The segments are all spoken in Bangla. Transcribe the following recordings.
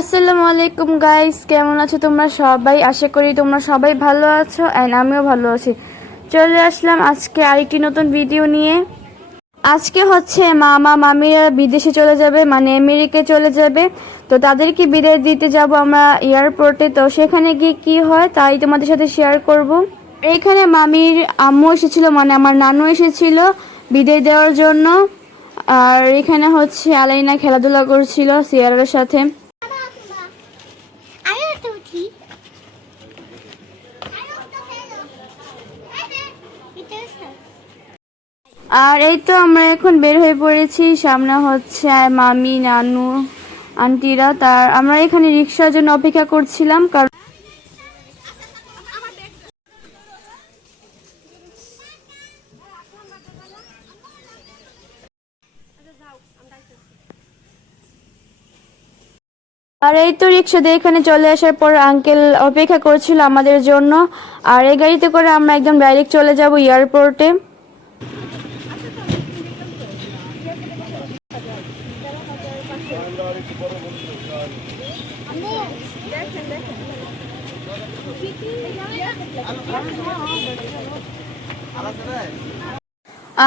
আসসালামু আলাইকুম গাইস, কেমন আছো তোমরা সবাই? আশা করি তোমরা সবাই ভালো আছো এন্ড আমিও ভালো আছি। চলে আসলাম আজকে আরেকটি নতুন ভিডিও নিয়ে। আজকে হচ্ছে মামা মামিরা বিদেশে চলে যাবে, মানে আমেরিকায় চলে যাবে। তো তাদেরকে বিদায় দিতে যাব আমরা এয়ারপোর্টে। তো সেখানে গিয়ে কি হয় তাই তোমাদের সাথে শেয়ার করব। এখানে মামির আম্মু এসেছিল, মানে আমার নানু এসেছিল বিদায় দেওয়ার জন্য। আর এখানে হচ্ছে আলাইনা খেলাধুলা করছিল সিয়ারের সাথে। আর এই তো আমরা এখন বের হয়ে পড়েছি। সামনে হচ্ছে মামি, নানু, আন্টিরা। তার আমরা এখানে রিক্সার জন্য অপেক্ষা করছিলাম, কারণ আর এই তো রিক্সা দিয়ে এখানে চলে আসার পর আঙ্কেল অপেক্ষা করছিল আমাদের জন্য। আর এই গাড়িতে করে আমরা একদম ডাইরেক্ট চলে যাব এয়ারপোর্টে।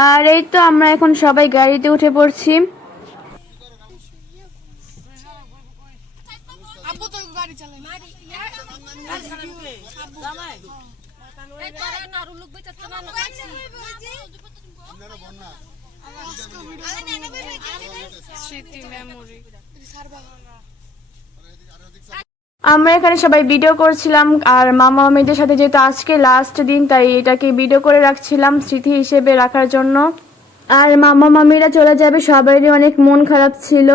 আর এই তো আমরা এখন সবাই গাড়িতে উঠে পড়ছি। আমরা এখানে সবাই ভিডিও করছিলাম, আর মামা মামিদের সাথে যেহেতু আজকে লাস্ট দিন তাই এটাকে ভিডিও করে রাখছিলাম স্মৃতি হিসেবে রাখার জন্য। আর মামা মামিরা চলে যাবে, সবারই অনেক মন খারাপ ছিল।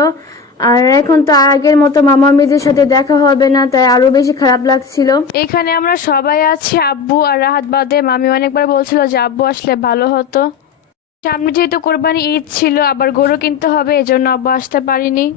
আর এখন তো আগের মতো মামা মামিদের সাথে দেখা হবে না, তাই আরো বেশি খারাপ লাগছিল। এখানে আমরা সবাই আছি, আব্বু আর রাহাত বাদে। মামি অনেকবার বলছিল যে আব্বু আসলে ভালো হতো। সামনে যেহেতু কোরবানি ঈদ ছিল, আবার গরু কিনতে হবে, এজন্য আব্বু আসতে পারিনি।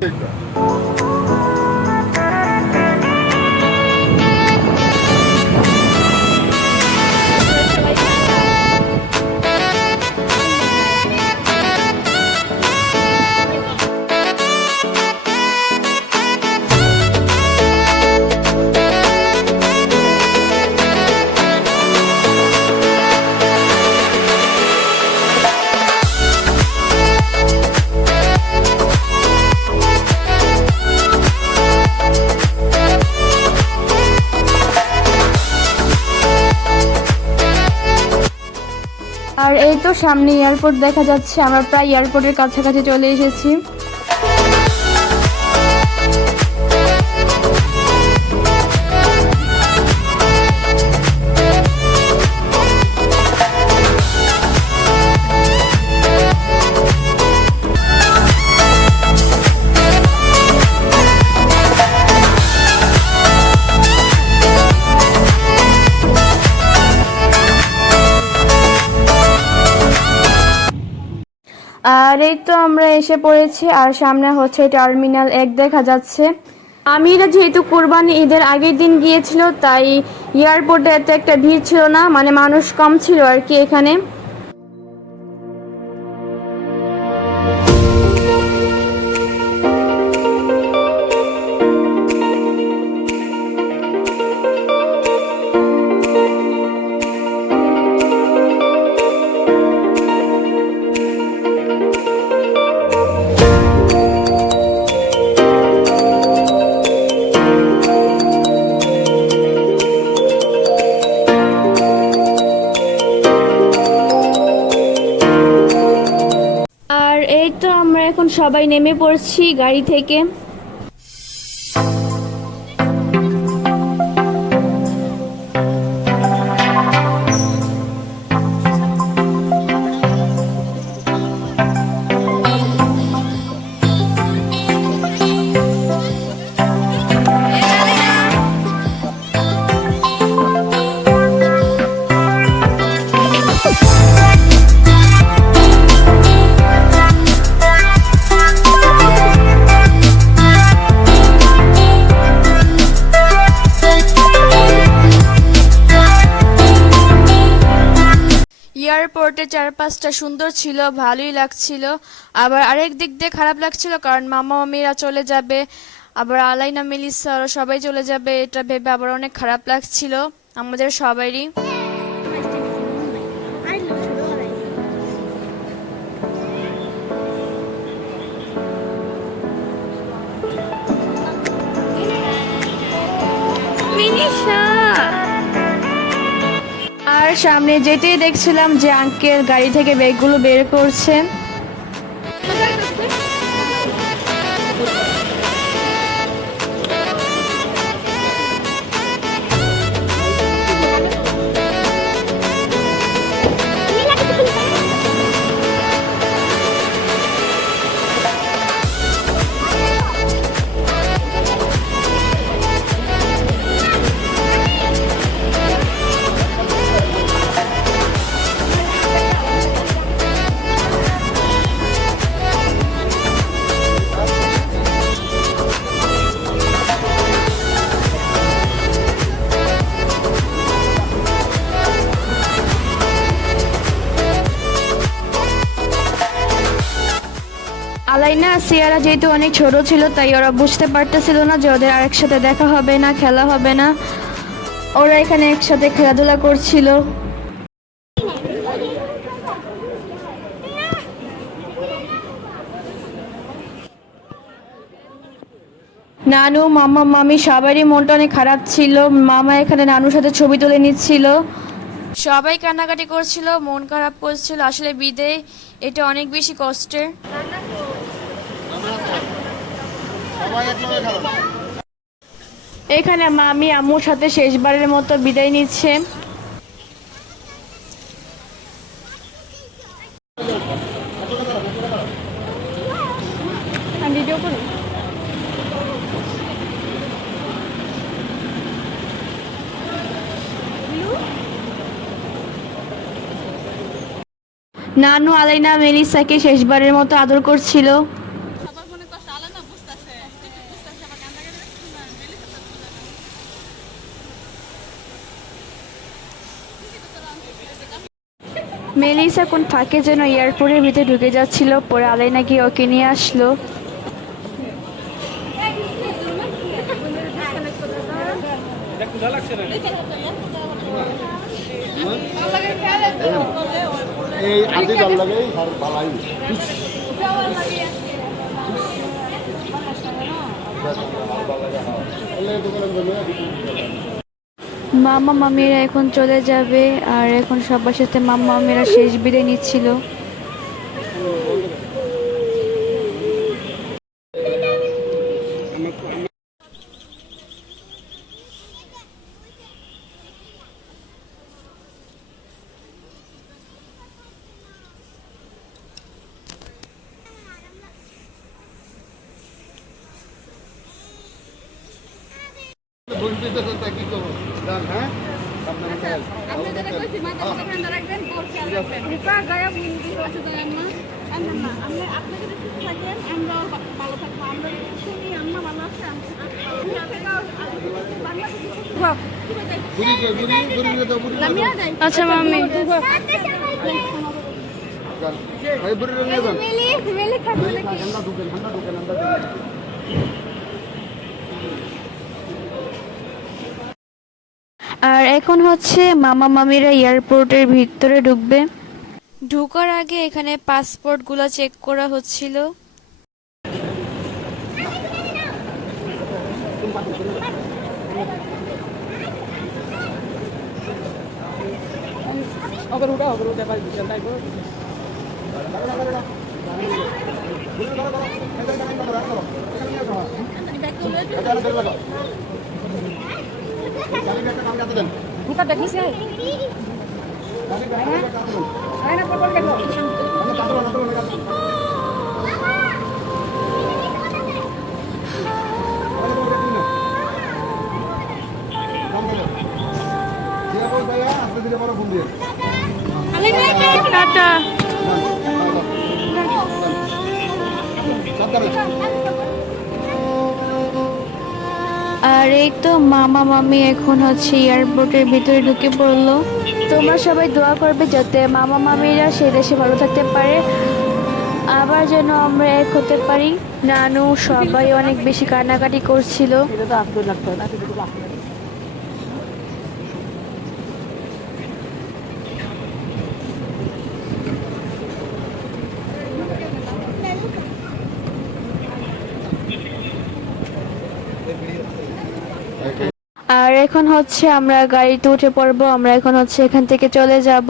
আর এই তো সামনে এয়ারপোর্ট দেখা যাচ্ছে, আমরা প্রায় এয়ারপোর্টের কাছাকাছি চলে এসেছি। আর এই তো আমরা এসে পড়েছি, আর সামনে হচ্ছে টার্মিনাল 1 দেখা যাচ্ছে। আমিরা যেহেতু কোরবানি ঈদের আগের দিন গিয়েছিল, তাই এয়ারপোর্টে এত একটা ভিড় ছিল না, মানে মানুষ কম ছিল আর কি এখানে। এই তো আমরা এখন সবাই নেমে পড়ছি গাড়ি থেকে। এয়ারপোর্টের চারপাশটা সুন্দর ছিল, ভালোই লাগছিল। আবার আরেক দিক দিয়ে খারাপ লাগছিল, কারণ মামা মামিরা চলে যাবে। আবার আলাইনা মেলিসা ওরা সবাই চলে যাবে, এটা ভেবে আবার অনেক খারাপ লাগছিল আমাদের সবারই। আর সামনে যেতেই দেখছিলাম যে আঙ্কেল গাড়ি থেকে ব্যাগগুলো বের করছে। আলাইনা সিয়ারা যেহেতু অনেক ছোট ছিল তাই ওরা বুঝতে পারতেছিল না যে ওদের আরেকসাথে দেখা হবে না, খেলা হবে না। ওরা এখানে একসাথে খেলাধুলা করছিল। নানু মামা মামি সবারই মনটা অনেক খারাপ ছিল। মামা এখানে নানুর সাথে ছবি তুলে নিচ্ছিল, সবাই কান্নাকাটি করছিল, মন খারাপ করছিল। আসলে বিদায় এটা অনেক বেশি কষ্টের। এখানে মামি আম্মুর সাথে শেষবারের মতো বিদায় নিচ্ছে। নানু আলাইনা মেলিসাকে শেষবারের মতো আদর করছিল। মেলিসা কোন ফাঁকে যেন এয়ারপোর্টের ভিতরে ঢুকে যাচ্ছিল, পরে আলাইনা গিয়ে ওকে নিয়ে আসলো। মামা মামিরা এখন চলে যাবে, আর এখন সবার সাথে মামা মামিরা শেষ বিদায় নিচ্ছিল। আচ্ছা মামি, আর এখন হচ্ছে মামা মামিরা এয়ারপোর্টের ভিতরে ঢুকবে। ঢোকার আগে এখানে পাসপোর্টগুলো চেক করা হচ্ছিল। টাটা। আর এই তো মামা মামি এখন হচ্ছে এয়ারপোর্টের ভিতরে ঢুকে পড়লো। তোমরা সবাই দোয়া করবে যাতে মামা মামিরা সেই দেশে ভালো থাকতে পারে। আবার যেন আমরা এক হতে পারি। নানু সবাই অনেক বেশি কান্নাকাটি করছিল। আর এখন হচ্ছে আমরা গাড়িতে উঠে পড়বো। আমরা এখন হচ্ছে এখান থেকে চলে যাব।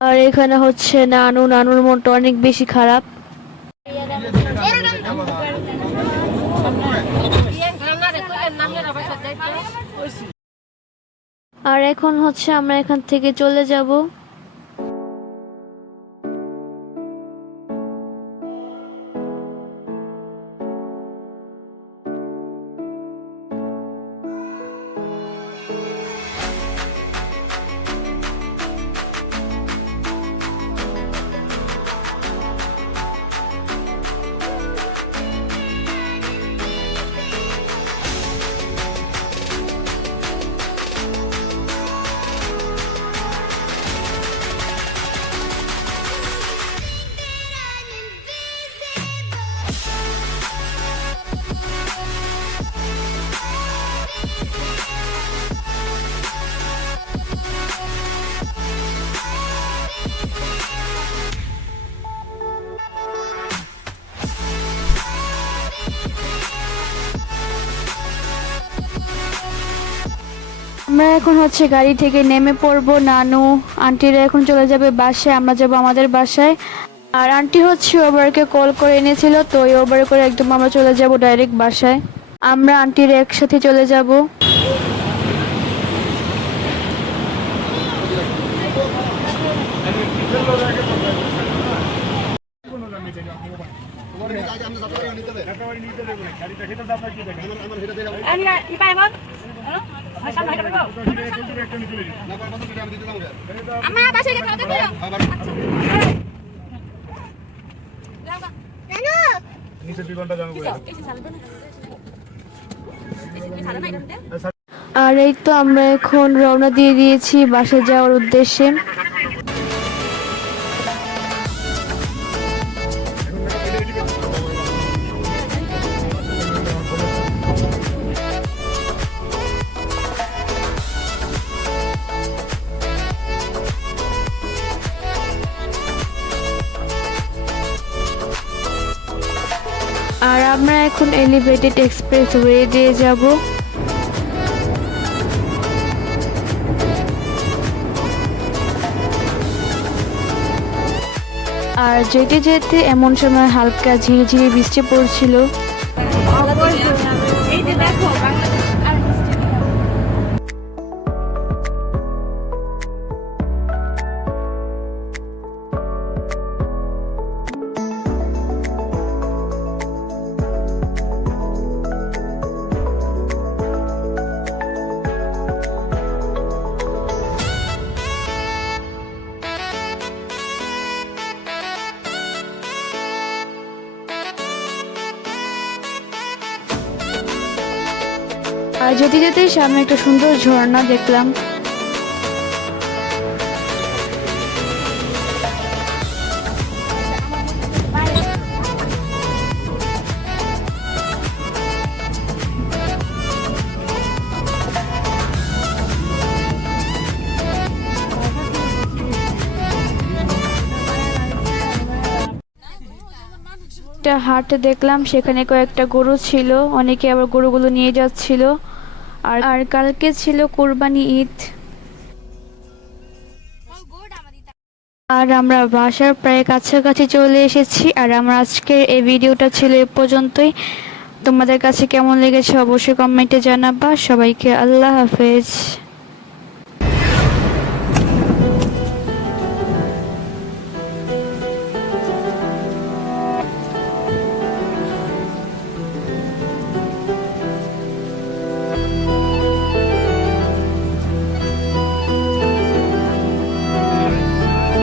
আর এখানে হচ্ছে নানুর মনটা অনেক বেশি খারাপ। আর এখন হচ্ছে আমরা এখান থেকে চলে যাব। আমরা এখন হচ্ছে গাড়ি থেকে নেমে পড়বো। নানু আন্টিরা এখন চলে যাবে বাসায়, আমরা যাব আমাদের বাসায়। আর আন্টি হচ্ছে ওবারকে কল করে এনেছিল, তো ওই ওবারে করে একদম আমরা চলে যাব ডাইরেক্ট বাসায়। আমরা আন্টির একসাথে চলে যাব। আর এই তো আমরা এখন রওনা দিয়ে দিয়েছি বাসায় যাওয়ার উদ্দেশ্যে। আর আমরা এখন এলিভেটেড এক্সপ্রেসওয়ে দিয়ে যাব। আর যেতে যেতে এমন সময় হালকা ঝিরিঝিরি বৃষ্টি পড়ছিল। আর যেতে যেতে সামনে একটা সুন্দর ঝর্ণা দেখলাম। একটা হাট দেখলাম, সেখানে কয়েকটা গরু ছিল, অনেকে আবার গরুগুলো নিয়ে যাচ্ছিল। আর কালকে ছিল কুরবানি ঈদ। আর আমরা বাসার প্রায় কাছাকাছি চলে এসেছি। আর আমার আজকের এই ভিডিওটা ছিল এ পর্যন্তই। তোমাদের কাছে কেমন লেগেছে অবশ্যই কমেন্টে জানাবা। সবাইকে আল্লাহ হাফেজ।